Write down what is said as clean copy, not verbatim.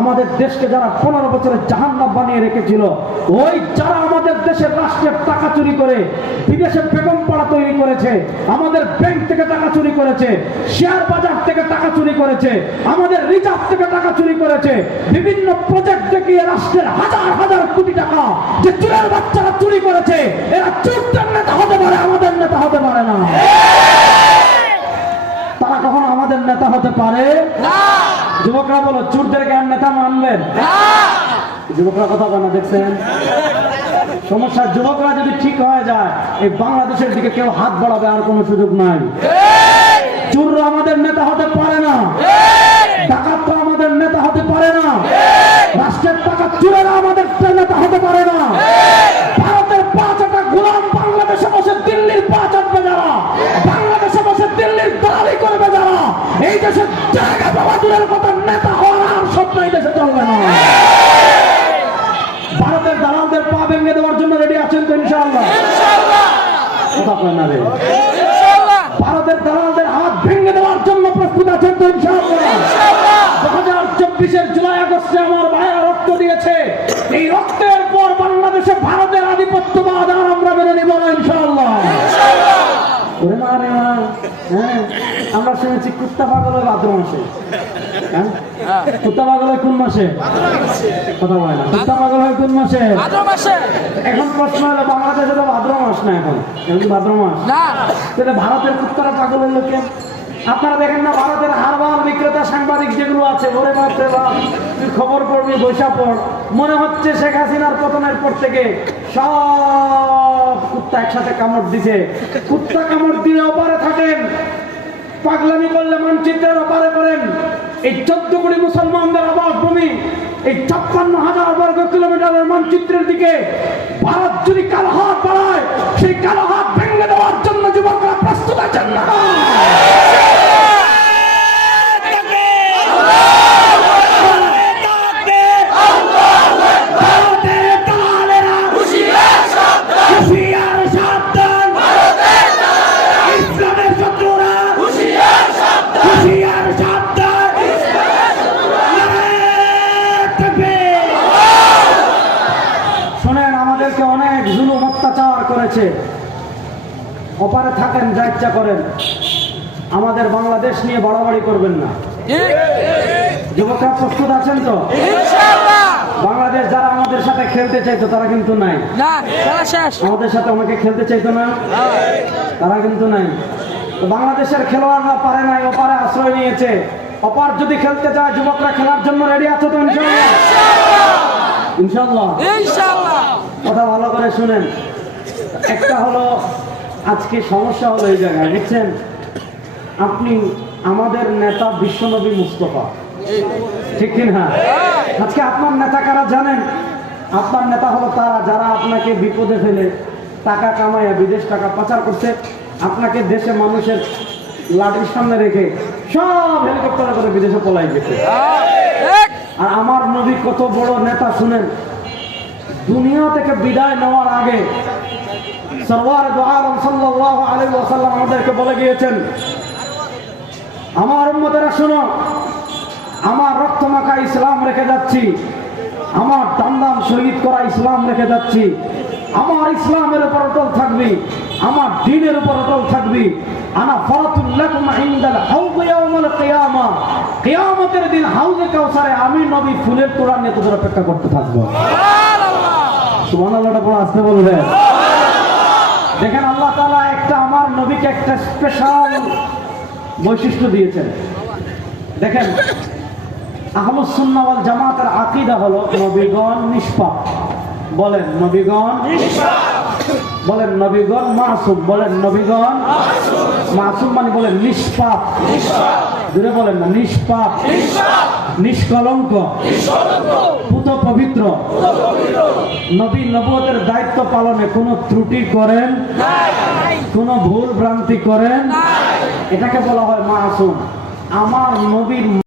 আমাদের দেশকে যারা 15 বছরের জাহান্নাম বানিয়ে রেখেছিল, ওই যারা আমাদের দেশের রাষ্ট্রের টাকা চুরি করে বিদেশে বেগম পাড়া তৈরি করেছে, আমাদের ব্যাংক থেকে টাকা চুরি করেছে, শেয়ার বাজার থেকে টাকা চুরি করেছে, আমাদের রিজার্ভ থেকে টাকা চুরি করেছে, বিভিন্ন প্রজেক্ট দেখিয়ে রাষ্ট্রের হাজার হাজার কোটি টাকা যে চোরের বাচ্চারা চুরি করেছে, এরা চোরদের নেতা হতে পারে, আমাদের নেতা হতে পারে না। তারা কখনো আমাদের নেতা হতে পারে না। যুবকরা বলো, চোরদেরকে আর নেতা মানবেন? যুবকরা কথা বলে না, দেখছেন সমস্যা। যুবকরা যদি ঠিক হয়ে যায়, এই বাংলাদেশের দিকে কেউ হাত বাড়াবে আর কোনো সুযোগ নাই। চোররা আমাদের নেতা হতে পারে না, ডাকাতরা আমাদের নেতা হতে পারে না, রাষ্ট্রের টাকা চোরেরা আমাদের নেতা হতে পারে না। ভারতের 5টা গোলাম বাংলাদেশে বসে দিল্লির পা চাটবে যারা, বাংলাদেশে বসে দিল্লির দালালি করবে যারা, এই দেশের জায়গা পাওয়া দূরের কথা, নেতা হওয়ার আর স্বপ্ন এই দেশে চলবে না। ভারতের দালালদের পা ভেঙে দেওয়ার জন্য রেডি আছেন তো? ইনশাআল্লাহ। কথা কয় না রে? ভারতের দালালদের হাত ভেঙে দেওয়ার জন্য প্রস্তুত আছেন তো? ইনশাআল্লাহ। 2024-এর জুলাই আগস্টে আমার ভাইয়েরা রক্ত দিয়েছে, এই রক্তের পর বাংলাদেশে ভারতের আধিপত্যবাদ আর আমরা মেনে নিব না ইনশাআল্লাহ। আমরা শুনেছি কুত্তা পাগল হয় ভাদ্র মাসে। কুত্তা পাগল হয় কোন মাসে? কথা বলে না। কুত্তা পাগল হয় কোন মাসে? এখন প্রশ্ন হলো, বাংলাদেশে তো ভাদ্র মাস না, এখন ভাদ্র মাস তাহলে ভারতের কুত্তারা পাগল হলো কেন? আপনারা দেখেন না, ভারতের হারবাল বিক্রেতা সাংবাদিক যেগুলো আছে, ওরে বাপরে বাপ, তুই খবর পড়বি, বৈশা পড়, মনে হচ্ছে শেখ হাসিনার পতনের পর থেকে সব কুত্তা একসাথে কামড় দিছে। কুত্তা কামড় দিলে ওপারে থাকেন, পাগলামি করলে মানচিত্রের ওপারে করেন। এই 14 কোটি মুসলমানদের আবাস ভূমি, এই 56,000 বর্গ কিলোমিটারের মানচিত্রের দিকে ভারত যদি কালো হাত বাড়ায়, সেই কালো হাত ভেঙে দেওয়ার জন্য যুবকরা প্রস্তুত আছেন না? অনেক জুলুম অত্যাচার করেছে, ওপারে থাকেন, যা ইচ্ছা করেন, আমাদের বাংলাদেশ নিয়ে বাড়াবাড়ি করবেন না। যুবকরা প্রস্তুত আছেন তো? বাংলাদেশ যারা আমাদের সাথে খেলতে চাইতো তারা কিন্তু নাই, আমাদের সাথে অনেকে খেলতে চাইতো না, তারা কিন্তু নাই। তো বাংলাদেশের খেলোয়াড়রা পারে নাই, ওপারে আশ্রয় নিয়েছে। ওপার যদি খেলতে যায়, যুবকরা খেলার জন্য রেডি আছে তো? ইনশাআল্লাহ। ইনশাআল্লাহ। কথা ভালো করে শুনেন। একটা হলো, আজকে সমস্যা হলো এই জায়গায়, দেখছেন আপনি, আমাদের নেতা বিশ্বনবী মুস্তাফা, ঠিক কিনা? আজকে আপনার নেতা কারা জানেন? আপনার নেতা হলো তারা যারা আপনাকে বিপদে ফেলে টাকা কামাইয়া বিদেশ টাকা পাচার করছে, আপনাকে দেশে মানুষের লাঠির সামনে রেখে সব হেলিকপ্টারে করে বিদেশে পলাই গেছে। আর আমার নবী কত বড় নেতা শুনেন, দুনিয়া থেকে বিদায় নেওয়ার আগে সরওয়ার দু আলম সাল্লাল্লাহু আলাইহি ওয়াসাল্লাম আমাদেরকে বলে গিয়েছেন, আমার উম্মতেরা শোনো, আমার রক্ত মাখা ইসলাম রেখে যাচ্ছি, আমার দাম শহীদ করা ইসলাম রেখে যাচ্ছি, আমার ইসলামের উপর অটল থাকবি, আমার দ্বীনের উপর অটল থাকবি। আনা ফারাতুল লাকুম ইনদাল হাউজ ইয়াউমুল কিয়ামা, কিয়ামতের দিন হাউজে কাউসারে আমি নবী ফুলের তোড়া নিয়ে তোদের অপেক্ষা করতে থাকবো। সুবহানাল্লাহ। সুবহানাল্লাহটা বড় আসতে বলবেন। দেখেন, আল্লাহ তাআলা একটা আমার নবীকে একটা স্পেশাল বৈশিষ্ট্য দিয়েছেন। দেখেন, আহলুস সুন্নাহ ওয়াল জামাতের আকীদা হলো নবীগণ নিষ্পাপ। বলেন নবীগণ নিষ্পাপ। বলেন নবীগণ মাসুম। বলেন নবীগণ মাসুম মানে বলেন নিষ্পাপ। দূরে বলেন না, নিষ্পাপ, নিষ্কলঙ্ক, পুত পবিত্র। নবী নবুয়তের দায়িত্ব পালনে কোনো ত্রুটি করেন, কোনো ভুল ভ্রান্তি করেন, এটাকে বলা হয় মাসুম। আমার নবীর